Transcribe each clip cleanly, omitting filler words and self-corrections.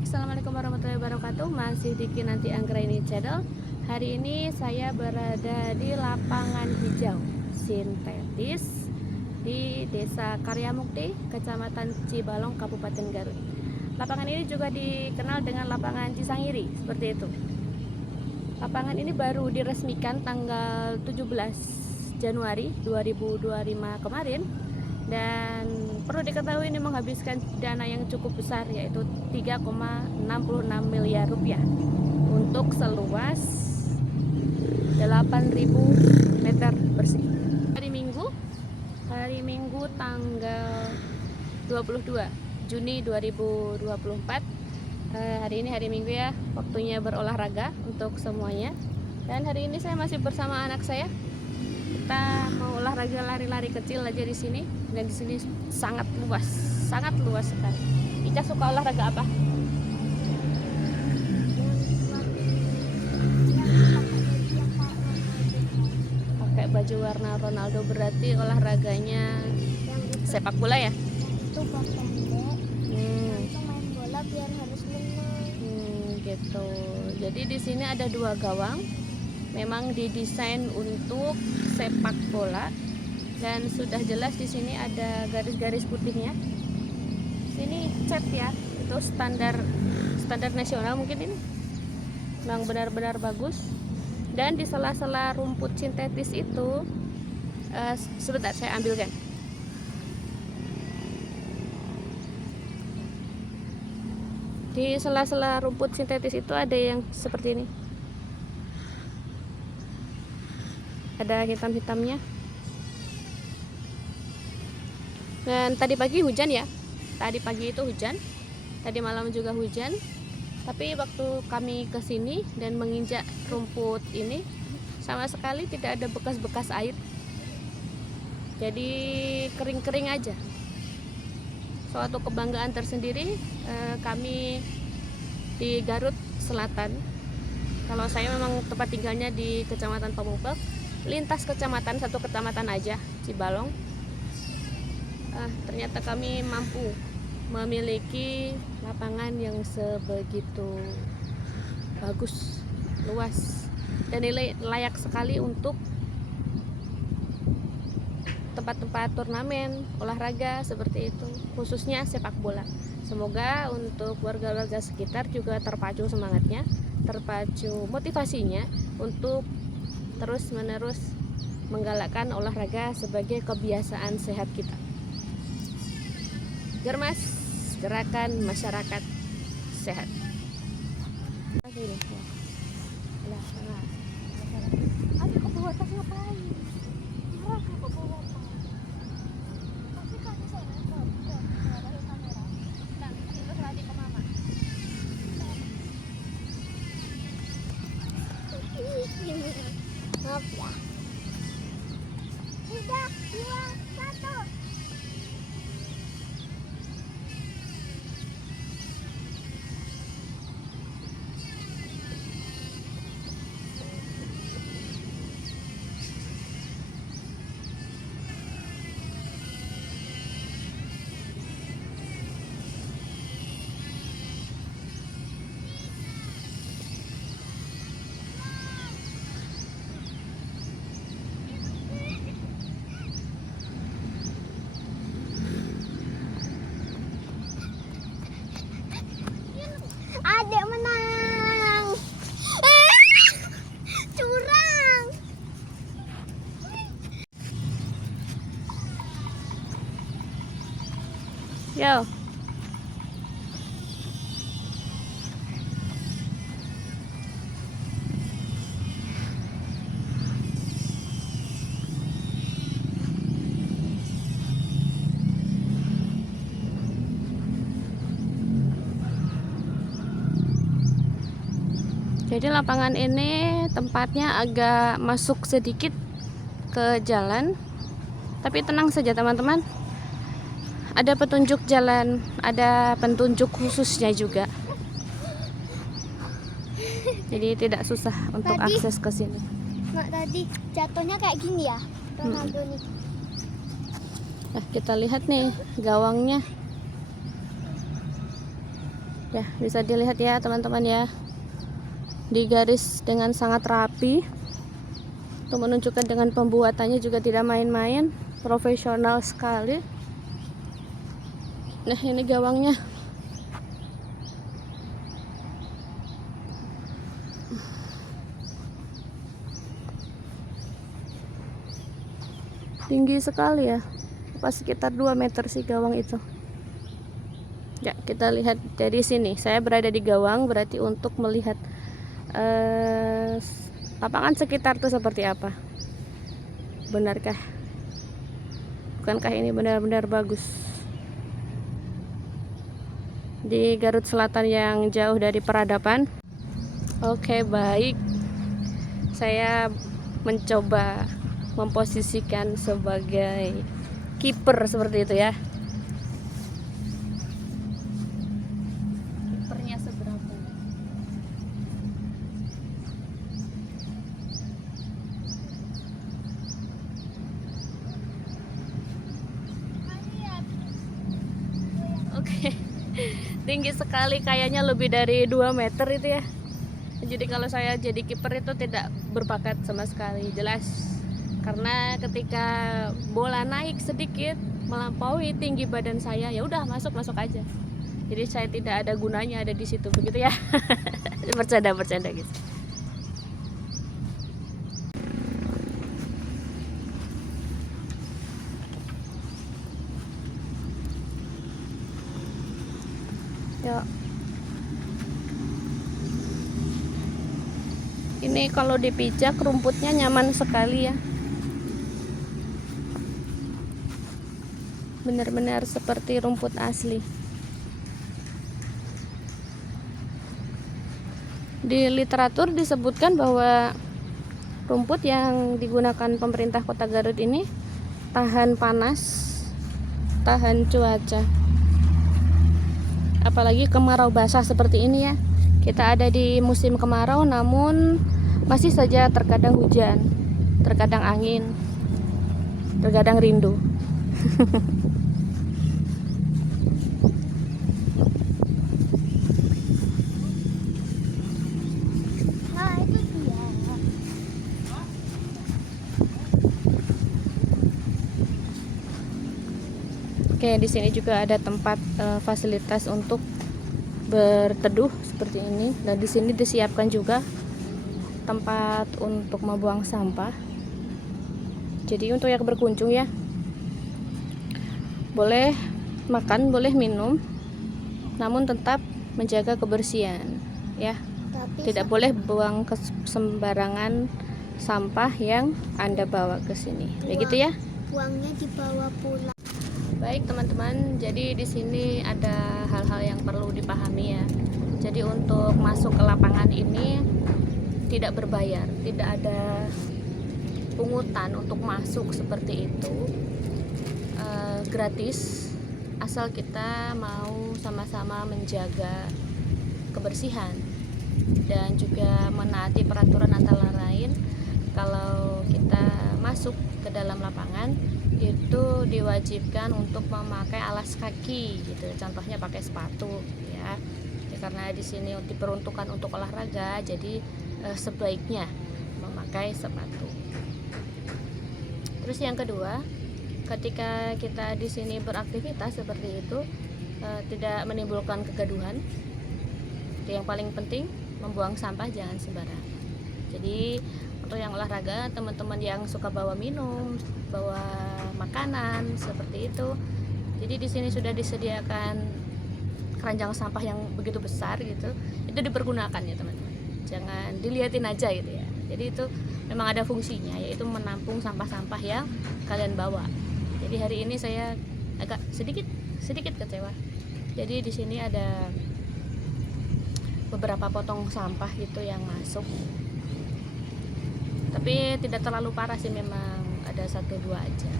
baik, assalamualaikum warahmatullahi wabarakatuh. Masih di Kinanti Anggraini Channel. Hari ini saya berada di lapangan hijau sintetis di Desa Karyamukti, Kecamatan Cibalong, Kabupaten Garut. Lapangan ini juga dikenal dengan lapangan Cisangiri, seperti itu. Lapangan ini baru diresmikan tanggal 17 Januari 2025 kemarin. Dan perlu diketahui ini menghabiskan dana yang cukup besar, yaitu 3,66 miliar rupiah untuk seluas 8.000 meter persegi. Hari Minggu tanggal 22 Juni 2024. Hari ini hari Minggu ya, waktunya berolahraga untuk semuanya. Dan hari ini saya masih bersama anak saya. Kita mau olahraga lari-lari kecil aja di sini, dan di sini sangat luas sekali. Ica suka olahraga apa? Pakai baju warna Ronaldo, berarti olahraganya sepak bola ya? Itu buat pendek, langsung main bola biar harus menang. Gitu. Jadi di sini ada 2 gawang. Memang didesain untuk sepak bola, dan sudah jelas di sini ada garis-garis putihnya. Sini cat ya, itu standar nasional mungkin ini. Memang benar-benar bagus. Dan di sela-sela rumput sintetis itu, sebentar saya ambilkan. Di sela-sela rumput sintetis itu ada yang seperti ini. Ada hitam-hitamnya. Dan tadi pagi hujan ya. Tadi pagi itu hujan. Tadi malam juga hujan. Tapi waktu kami ke sini dan menginjak rumput ini, sama sekali tidak ada bekas-bekas air. Jadi kering-kering aja. Suatu kebanggaan tersendiri kami di Garut Selatan. Kalau saya memang tempat tinggalnya di Kecamatan Pamupek. Lintas kecamatan, satu kecamatan aja, Cibalong. Ternyata kami mampu memiliki lapangan yang sebegitu bagus, luas, dan layak sekali untuk tempat-tempat turnamen olahraga seperti itu, khususnya sepak bola. Semoga untuk warga-warga sekitar juga terpacu semangatnya, terpacu motivasinya untuk terus-menerus menggalakkan olahraga sebagai kebiasaan sehat kita. Germas, gerakan masyarakat sehat. Ayo ke bawah tas ngapain? Marah ke bawah tas. Pasti kasih saya ke kamera. Dan terus lagi ke mama. Maaf ya. 3, 2, 1. Adek menang. Curang. Yo. Jadi lapangan ini tempatnya agak masuk sedikit ke jalan, tapi tenang saja teman-teman. Ada petunjuk jalan, ada petunjuk khususnya juga. Jadi tidak susah untuk akses ke sini. Mak, tadi jatuhnya kayak gini ya, Ronaldo nih. Nah, kita lihat nih gawangnya. Ya, bisa dilihat ya teman-teman ya, digaris dengan sangat rapi. Untuk menunjukkan dengan pembuatannya juga tidak main-main, profesional sekali. Nah, ini gawangnya. Tinggi sekali ya. Pas sekitar 2 meter sih gawang itu. Ya, kita lihat dari sini. Saya berada di gawang, berarti untuk melihat lapangan sekitar itu seperti apa. Benarkah? Bukankah ini benar-benar bagus? Di Garut Selatan yang jauh dari peradaban. Oke, baik. Saya mencoba memposisikan sebagai kiper seperti itu ya. Kipernya seberapa? Oke. Tinggi sekali, kayaknya lebih dari 2 meter itu ya. Jadi kalau saya jadi kiper itu tidak berbakat sama sekali, jelas. Karena ketika bola naik sedikit melampaui tinggi badan saya, ya udah masuk aja. Jadi saya tidak ada gunanya ada di situ, begitu ya. bercanda guys. Ya. Ini kalau dipijak rumputnya nyaman sekali ya. Benar-benar seperti rumput asli. Di literatur disebutkan bahwa rumput yang digunakan pemerintah Kota Garut ini tahan panas, tahan cuaca. Apalagi kemarau basah seperti ini ya. Kita ada di musim kemarau, namun masih saja terkadang hujan, terkadang angin, terkadang rindu. Nah, itu dia. Oke, di sini juga ada tempat fasilitas untuk berteduh seperti ini, dan di sini disiapkan juga tempat untuk membuang sampah. Jadi untuk yang berkunjung ya, boleh makan, boleh minum, namun tetap menjaga kebersihan ya. Tapi Tidak boleh buang ke sembarangan sampah yang Anda bawa ke sini. Begitu ya. uangnya dibawa pulang. Baik teman-teman, jadi di sini ada hal-hal yang perlu dipahami ya. Jadi untuk masuk ke lapangan ini tidak berbayar, tidak ada pungutan untuk masuk seperti itu. Gratis, asal kita mau sama-sama menjaga kebersihan dan juga menaati peraturan antara lain. Kalau kita masuk ke dalam lapangan itu diwajibkan untuk memakai alas kaki gitu, contohnya pakai sepatu ya, karena di sini diperuntukkan untuk olahraga, jadi sebaiknya memakai sepatu. Terus yang kedua, ketika kita di sini beraktivitas seperti itu tidak menimbulkan kegaduhan. Yang paling penting, membuang sampah jangan sembarangan. Jadi untuk yang olahraga, teman-teman yang suka bawa minum, bawa makanan seperti itu, jadi di sini sudah disediakan keranjang sampah yang begitu besar gitu, itu dipergunakan ya teman-teman, jangan dilihatin aja gitu ya. Jadi itu memang ada fungsinya, yaitu menampung sampah-sampah yang kalian bawa. Jadi hari ini saya agak sedikit kecewa. Jadi di sini ada beberapa potong sampah gitu yang masuk, tapi tidak terlalu parah sih, memang ada 1-2 aja.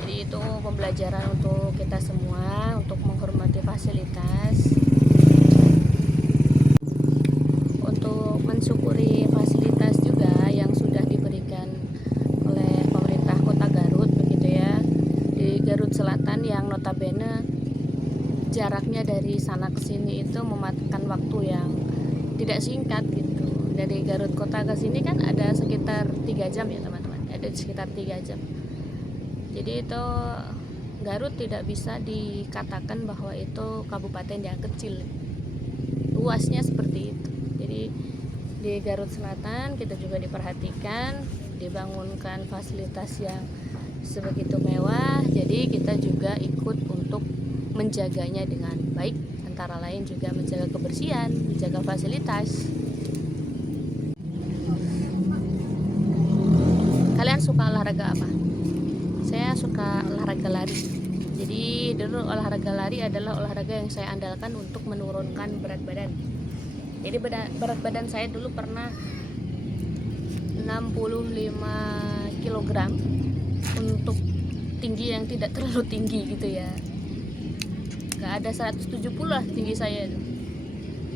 Jadi itu pembelajaran untuk kita semua untuk menghormati fasilitas, untuk mensyukuri fasilitas juga yang sudah diberikan oleh pemerintah Kota Garut begitu ya, di Garut Selatan yang notabene jaraknya dari sana ke sini itu tidak singkat gitu. Dari Garut kota ke sini kan ada sekitar 3 jam ya teman-teman, ada sekitar 3 jam. Jadi itu Garut tidak bisa dikatakan bahwa itu kabupaten yang kecil, luasnya seperti itu. Jadi di Garut Selatan kita juga diperhatikan, dibangunkan fasilitas yang sebegitu mewah, jadi kita juga ikut untuk menjaganya dengan baik, antara lain juga menjaga kebersihan, menjaga fasilitas. Kalian suka olahraga apa? Saya suka olahraga lari. Jadi dulu olahraga lari adalah olahraga yang saya andalkan untuk menurunkan berat badan. Jadi berat badan saya dulu pernah 65 kg untuk tinggi yang tidak terlalu tinggi gitu ya. Gak ada 170 lah tinggi saya itu.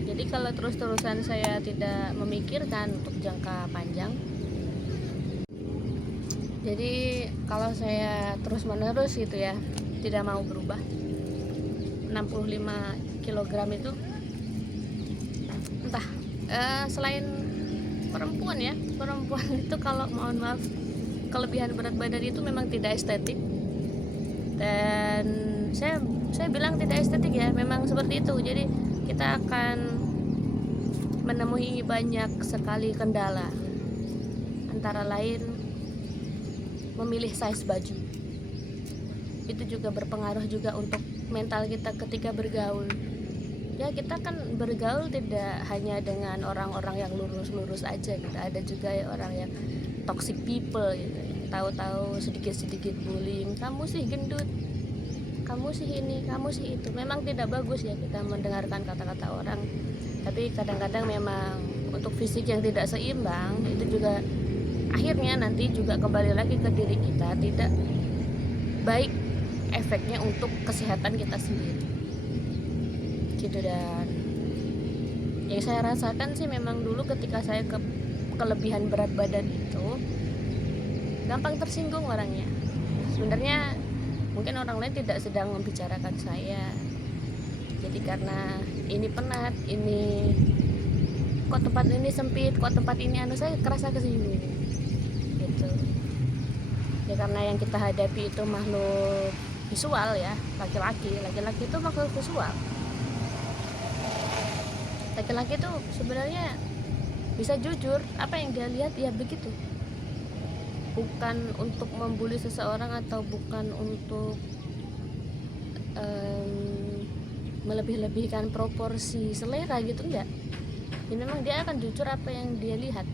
Jadi kalau terus-terusan saya tidak memikirkan untuk jangka panjang, jadi kalau saya terus menerus gitu ya, tidak mau berubah, 65 kg itu entah, selain perempuan ya, perempuan itu kalau mohon maaf kelebihan berat badan itu memang tidak estetik. Dan saya bilang tidak estetik ya, memang seperti itu. Jadi kita akan menemui banyak sekali kendala, antara lain memilih size baju. Itu juga berpengaruh juga untuk mental kita ketika bergaul. Ya kita kan bergaul tidak hanya dengan orang-orang yang lurus-lurus aja gitu. Ada juga ya orang yang toxic people gitu. Tahu-tahu sedikit-sedikit bullying, kamu sih gendut, kamu sih ini, kamu sih itu. Memang tidak bagus ya kita mendengarkan kata-kata orang. Tapi kadang-kadang memang untuk fisik yang tidak seimbang itu juga akhirnya nanti juga kembali lagi ke diri kita, tidak baik efeknya untuk kesehatan kita sendiri gitu. Dan yang saya rasakan sih memang dulu ketika saya kelebihan berat badan itu gampang tersinggung orangnya. Sebenarnya mungkin orang lain tidak sedang membicarakan saya, jadi karena ini penat, ini kok tempat ini sempit, kok tempat ini saya kerasa kesinggung gitu. Ya karena yang kita hadapi itu makhluk visual ya, laki-laki itu makhluk visual. Laki-laki itu sebenarnya bisa jujur, apa yang dia lihat ya begitu. Bukan untuk membuli seseorang atau bukan untuk melebih-lebihkan proporsi selera gitu, enggak. Ya memang dia akan jujur apa yang dia lihat.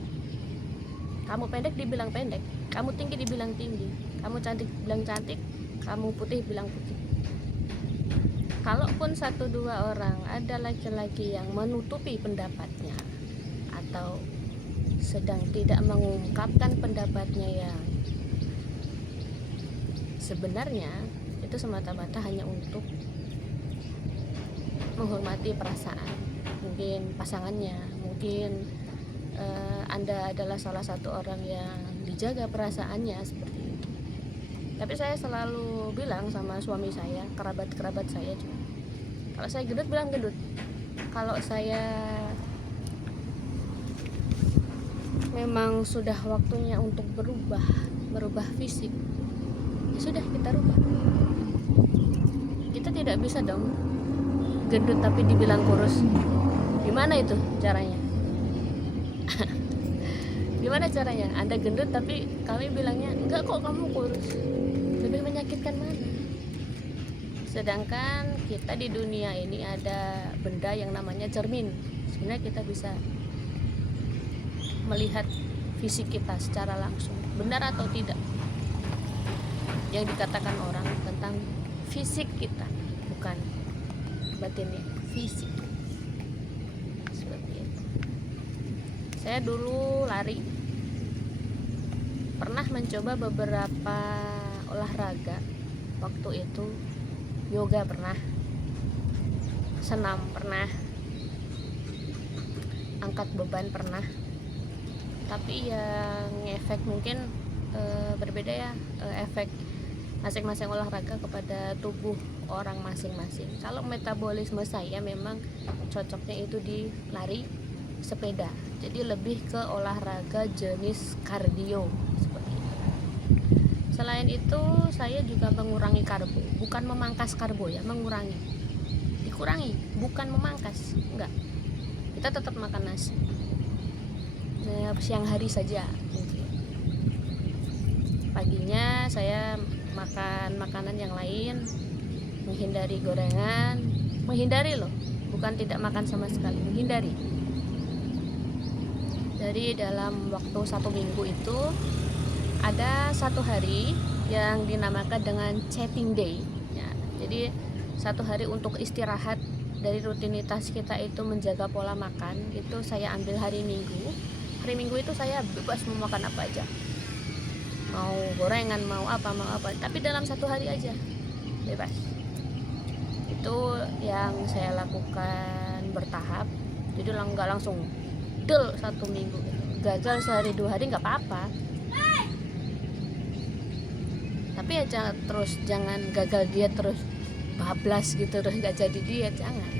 Kamu pendek dibilang pendek, kamu tinggi dibilang tinggi, kamu cantik bilang cantik, kamu putih bilang putih. Kalaupun 1-2 orang ada laki-laki yang menutupi pendapatnya atau sedang tidak mengungkapkan pendapatnya yang sebenarnya, itu semata-mata hanya untuk menghormati perasaan mungkin pasangannya, mungkin Anda adalah salah satu orang yang dijaga perasaannya seperti itu. Tapi saya selalu bilang sama suami saya, kerabat-kerabat saya juga, kalau saya gendut bilang gendut, kalau saya memang sudah waktunya untuk merubah fisik, ya sudah kita rubah. Kita tidak bisa dong gendut tapi dibilang kurus. Gimana itu caranya? Gimana caranya? Anda gendut tapi kami bilangnya enggak kok kamu kurus. Lebih menyakitkan mana? Sedangkan kita di dunia ini ada benda yang namanya cermin. Sebenarnya kita bisa melihat fisik kita secara langsung, benar atau tidak yang dikatakan orang tentang fisik kita, bukan batinnya, fisik. Seperti itu. Saya dulu lari, pernah mencoba beberapa olahraga. Waktu itu yoga pernah, senam pernah, angkat beban pernah. Tapi yang efek mungkin berbeda ya, efek masing-masing olahraga kepada tubuh orang masing-masing. Kalau metabolisme saya memang cocoknya itu di lari sepeda. Jadi lebih ke olahraga jenis kardio seperti itu. Selain itu saya juga mengurangi karbo, bukan memangkas karbo ya, mengurangi. Dikurangi, bukan memangkas, enggak. Kita tetap makan nasi. Nah, siang hari saja mungkin. Paginya saya makan makanan yang lain, menghindari gorengan, menghindari loh, bukan tidak makan sama sekali, menghindari. Dari dalam waktu 1 minggu itu ada 1 hari yang dinamakan dengan chatting day ya, jadi 1 hari untuk istirahat dari rutinitas kita itu menjaga pola makan. Itu saya ambil hari Minggu. Hari Minggu itu saya bebas mau makan apa aja, mau gorengan, mau apa, tapi dalam 1 hari aja bebas. Itu yang saya lakukan bertahap, jadi nggak langsung del 1 minggu gitu. Gagal sehari 2 hari nggak apa-apa, tapi ya jangan gagal diet terus bablas gitu terus nggak jadi diet, jangan.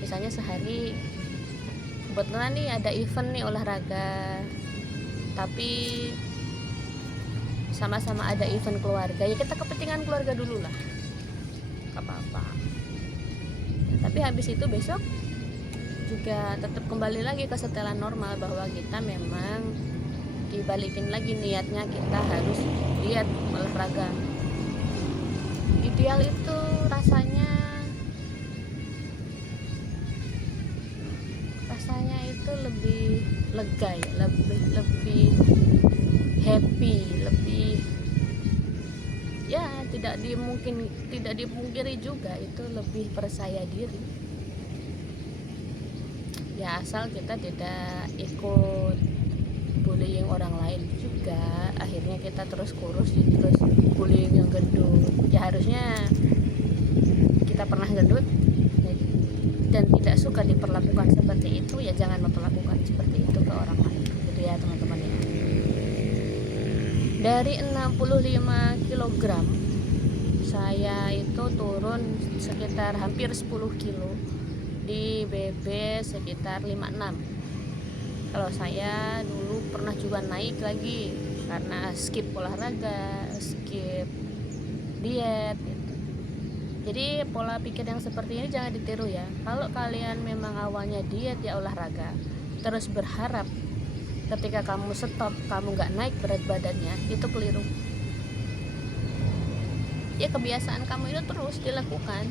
Misalnya sehari kebetulan nih ada event nih olahraga, tapi sama-sama ada event keluarga, ya kita kepentingan keluarga dulu lah, gak apa-apa. Tapi habis itu besok juga tetap kembali lagi ke setelan normal, bahwa kita memang dibalikin lagi niatnya, kita harus diet olahraga. Ideal itu rasanya itu lebih lega ya, lebih happy, lebih ya tidak dipungkiri juga itu lebih percaya diri ya, asal kita tidak ikut bullying orang lain juga. Akhirnya kita terus kurus, terus bullying yang gendut. Ya harusnya kita pernah gendut dan tidak suka diperlakukan seperti itu, ya jangan memperlakukan seperti itu ke orang lain gitu ya teman-teman ya. Dari 65 kg saya itu turun sekitar hampir 10 kilo, di BB sekitar 56. Kalau saya dulu pernah juga naik lagi karena skip olahraga, skip diet gitu. Jadi pola pikir yang seperti ini jangan ditiru ya. Kalau kalian memang awalnya diet ya olahraga, terus berharap ketika kamu stop kamu nggak naik berat badannya, itu keliru. Ya kebiasaan kamu itu terus dilakukan,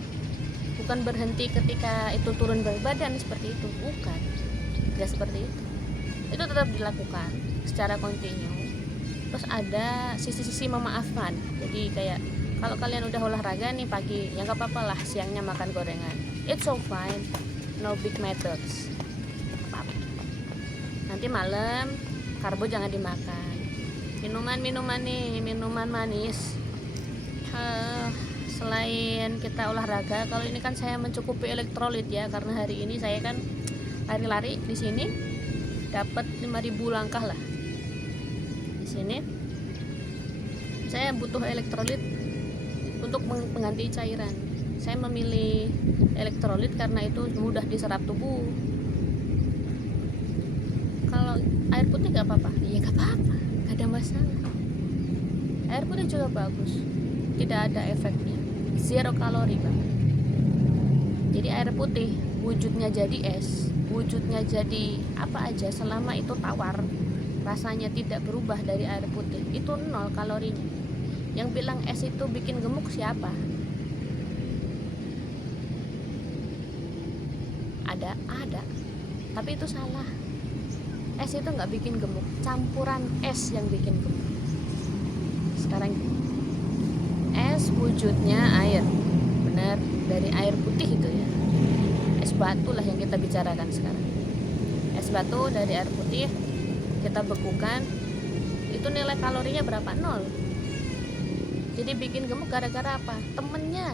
bukan berhenti ketika itu turun berat badan seperti itu, bukan, nggak seperti itu. Itu tetap dilakukan secara kontinu. Terus ada sisi-sisi memaafkan. Jadi kayak kalau kalian udah olahraga nih pagi, ya nggak apa-apa lah siangnya makan gorengan, it's so fine, no big matters. Nanti malam karbo jangan dimakan. Minuman nih, minuman manis. Selain kita olahraga, kalau ini kan saya mencukupi elektrolit ya, karena hari ini saya kan lari-lari di sini dapat 5.000 langkah lah. Di sini saya butuh elektrolit untuk mengganti cairan. Saya memilih elektrolit karena itu mudah diserap tubuh. Kalau air putih gak apa-apa, ya gak apa-apa, gak ada masalah. Air putih juga bagus, tidak ada efeknya, 0 kalori banget. Jadi air putih wujudnya jadi es, wujudnya jadi apa aja, selama itu tawar, rasanya tidak berubah dari air putih, itu 0 kalorinya. Yang bilang es itu bikin gemuk siapa? Ada, tapi itu salah. Es itu nggak bikin gemuk, campuran es yang bikin gemuk. Sekarang es wujudnya air, benar, dari air putih itu ya. Es batu lah yang kita bicarakan sekarang. Es batu dari air putih kita bekukan, itu nilai kalorinya berapa? 0. Jadi bikin gemuk gara-gara apa? Temennya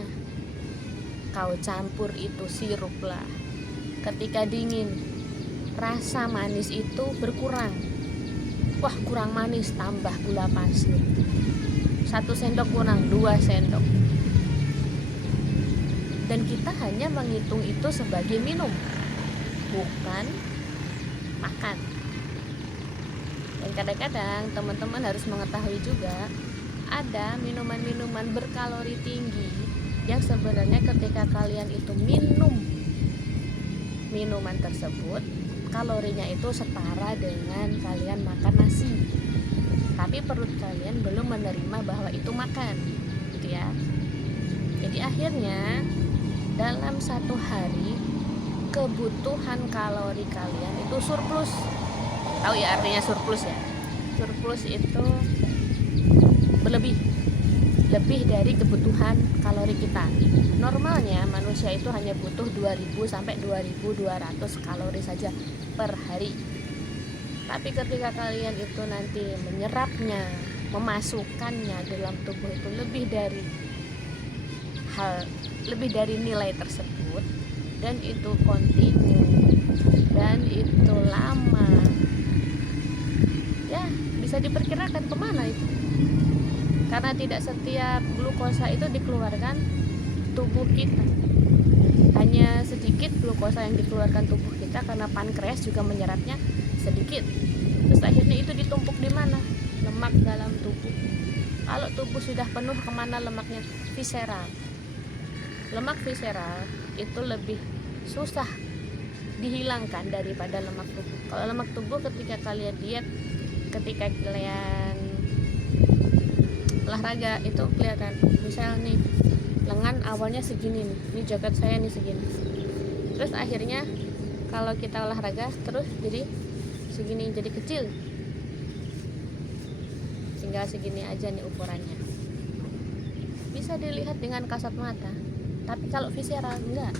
kau campur itu sirup lah. Ketika dingin, rasa manis itu berkurang. Wah, kurang manis, tambah gula pasir. 1 sendok kurang, 2 sendok. Dan kita hanya menghitung itu sebagai minum, bukan makan. Dan kadang-kadang teman-teman harus mengetahui juga ada minuman-minuman berkalori tinggi yang sebenarnya ketika kalian itu minum minuman tersebut, kalorinya itu setara dengan kalian makan nasi, tapi perut kalian belum menerima bahwa itu makan, gitu ya. Jadi akhirnya dalam satu hari kebutuhan kalori kalian itu surplus. Tahu ya artinya surplus ya? Surplus itu lebih dari kebutuhan kalori kita. Normalnya manusia itu hanya butuh 2000 sampai 2200 kalori saja per hari. Tapi ketika kalian itu nanti menyerapnya, memasukkannya dalam tubuh itu lebih dari nilai tersebut, dan itu kontinu dan itu lama, ya bisa diperkirakan kemana itu. Karena tidak setiap glukosa itu dikeluarkan tubuh kita, hanya sedikit glukosa yang dikeluarkan tubuh kita karena pankreas juga menyerapnya sedikit. Terus akhirnya itu ditumpuk di mana? Lemak dalam tubuh. Kalau tubuh sudah penuh, kemana lemaknya? Visceral. Lemak visceral itu lebih susah dihilangkan daripada lemak tubuh. Kalau lemak tubuh ketika kalian diet, ketika kalian olahraga itu kelihatan. Misal nih, lengan awalnya segini nih, ini jaket saya nih segini. Terus akhirnya kalau kita olahraga terus jadi segini, jadi kecil. Tinggal segini aja nih ukurannya. Bisa dilihat dengan kasat mata. Tapi kalau visceral enggak.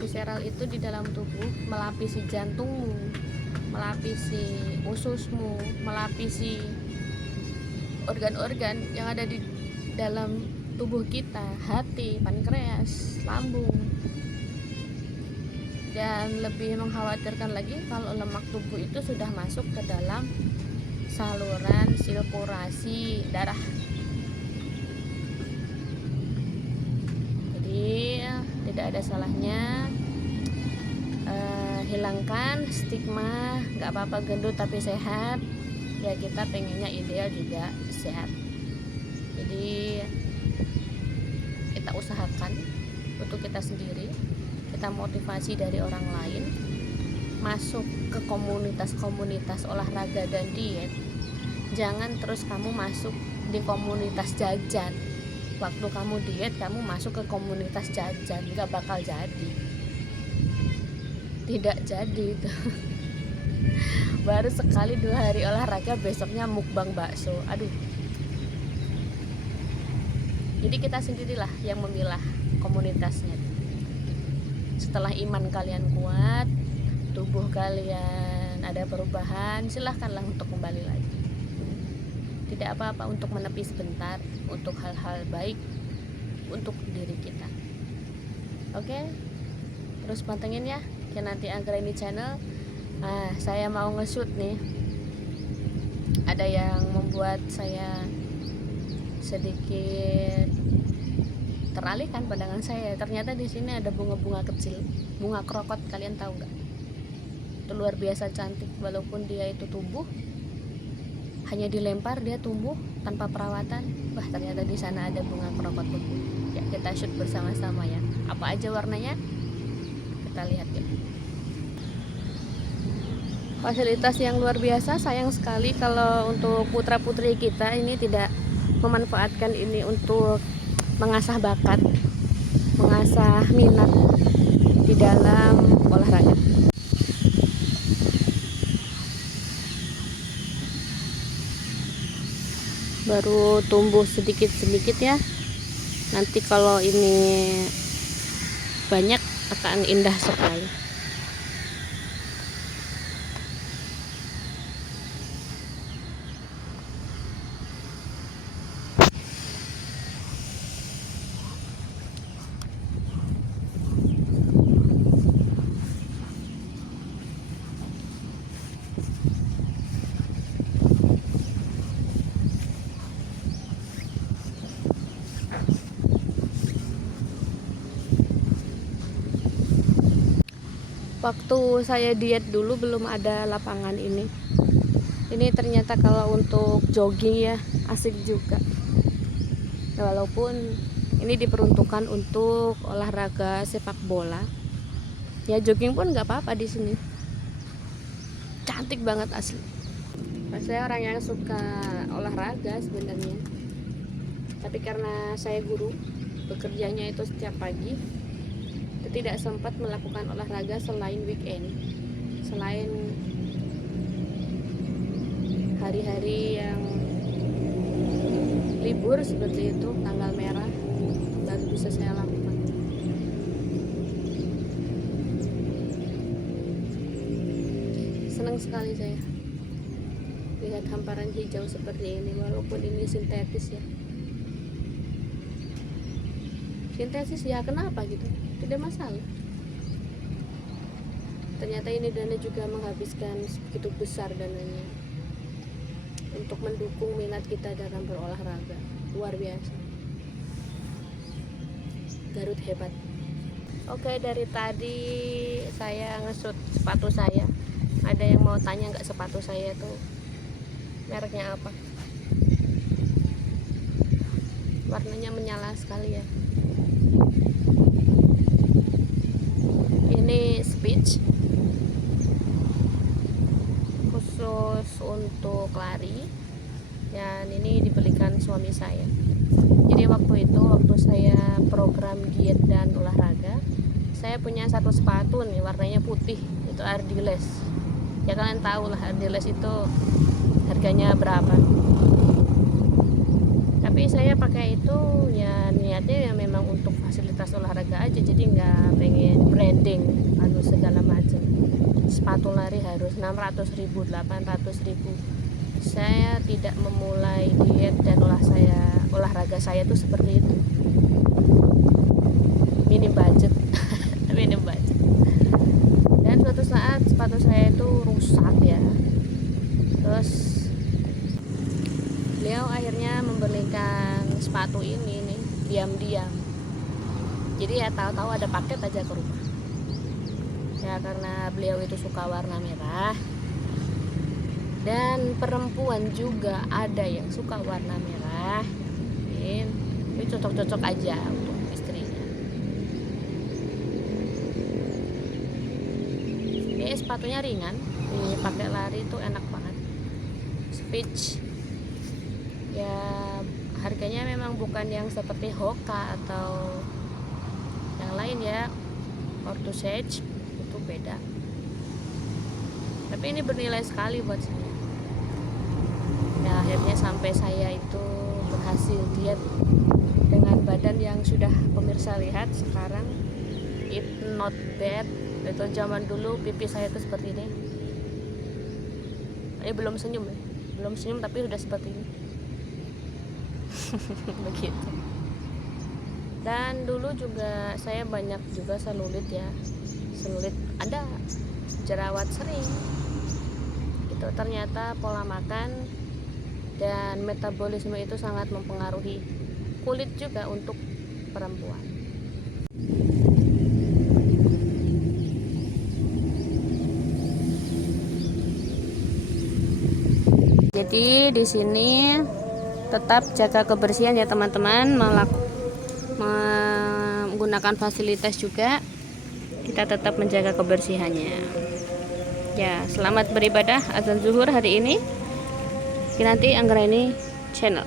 Visceral itu di dalam tubuh melapisi jantungmu, melapisi ususmu, melapisi organ-organ yang ada di dalam tubuh kita, hati, pankreas, lambung. Dan lebih mengkhawatirkan lagi kalau lemak tubuh itu sudah masuk ke dalam saluran sirkulasi darah. Jadi tidak ada salahnya hilangkan stigma nggak apa-apa gendut tapi sehat. Ya kita pengennya ideal juga sehat. Jadi kita usahakan untuk kita sendiri, kita motivasi dari orang lain, masuk ke komunitas-komunitas olahraga dan diet. Jangan terus kamu masuk di komunitas jajan. Waktu kamu diet, kamu masuk ke komunitas jajan, nggak bakal jadi. Tidak jadi itu. Baru sekali 2 hari olahraga, besoknya mukbang bakso. Aduh. Jadi kita sendirilah yang memilah komunitasnya. Setelah iman kalian kuat, tubuh kalian ada perubahan, silahkanlah untuk kembali lagi. Tidak apa-apa untuk menepi sebentar, untuk hal-hal baik untuk diri kita. Oke? Terus pantengin ya Kinanti Anggraini Channel. Saya mau nge-shoot nih. Ada yang membuat saya sedikit teralihkan pandangan saya. Ternyata di sini ada bunga-bunga kecil, bunga krokot. Kalian tahu nggak? Itu luar biasa cantik. Walaupun dia itu tumbuh, hanya dilempar dia tumbuh tanpa perawatan. Wah, ternyata di sana ada bunga krokot tuh. Ya, kita shoot bersama-sama ya. Apa aja warnanya? Kita lihat ya. Fasilitas yang luar biasa. Sayang sekali kalau untuk putra-putri kita ini tidak memanfaatkan ini untuk mengasah bakat, mengasah minat di dalam olahraga. Baru tumbuh sedikit-sedikit ya. Nanti kalau ini banyak akan indah sekali. Waktu saya diet dulu belum ada lapangan ini. Ini ternyata kalau untuk jogging ya asik juga. Walaupun ini diperuntukkan untuk olahraga sepak bola. Ya jogging pun nggak apa-apa di sini. Cantik banget asli. Saya orang yang suka olahraga sebenarnya. Tapi karena saya guru, bekerjanya itu setiap pagi, tidak sempat melakukan olahraga selain weekend, selain hari-hari yang libur seperti itu, tanggal merah, baru bisa saya lakukan. Senang sekali saya lihat hamparan hijau seperti ini, walaupun ini sintetis ya. Sintesis ya, kenapa gitu, tidak masalah. Ternyata ini dana juga menghabiskan begitu besar dananya untuk mendukung minat kita dalam berolahraga. Luar biasa, Garut hebat. Oke, dari tadi saya ngesut sepatu saya. Ada yang mau tanya nggak sepatu saya tuh mereknya apa? Warnanya menyala sekali ya. Ini Speech khusus untuk lari, dan ini dibelikan suami saya. Jadi waktu saya program diet dan olahraga, saya punya satu sepatu nih warnanya putih, itu Ardiles. Ya kalian tahu lah Ardiles itu harganya berapa. Tapi saya pakai itu ya niatnya ya memang untuk fasilitas olahraga aja, jadi nggak pengen branding segala macam. Sepatu lari harus 600.000, 800.000. Saya tidak memulai diet dan olahraga saya itu seperti itu, minim budget. Minim budget. Dan suatu saat sepatu saya itu rusak ya, terus beliau akhirnya membelikan sepatu ini nih diam-diam. Jadi ya tahu-tahu ada paket aja ke rumah. Ya karena beliau itu suka warna merah, dan perempuan juga ada yang suka warna merah. Ini cocok-cocok aja untuk istrinya. Ini sepatunya ringan, dipakai lari itu enak banget. Speech ya, harganya memang bukan yang seperti Hoka atau yang lain ya, Orthosage itu beda. Tapi ini bernilai sekali buat saya. Ya akhirnya sampai saya itu berhasil diet dengan badan yang sudah pemirsa lihat sekarang. It not bad. Itu zaman dulu pipi saya itu seperti ini. Ini belum senyum ya, belum senyum tapi sudah seperti ini. Begitu. Dan dulu juga saya banyak juga selulit ya, selulit, ada jerawat sering. Itu ternyata pola makan dan metabolisme itu sangat mempengaruhi kulit juga untuk perempuan. Jadi di sini tetap jaga kebersihan ya teman-teman, menggunakan fasilitas juga kita tetap menjaga kebersihannya. Ya, selamat beribadah azan zuhur hari ini. Kinanti Anggraini Channel.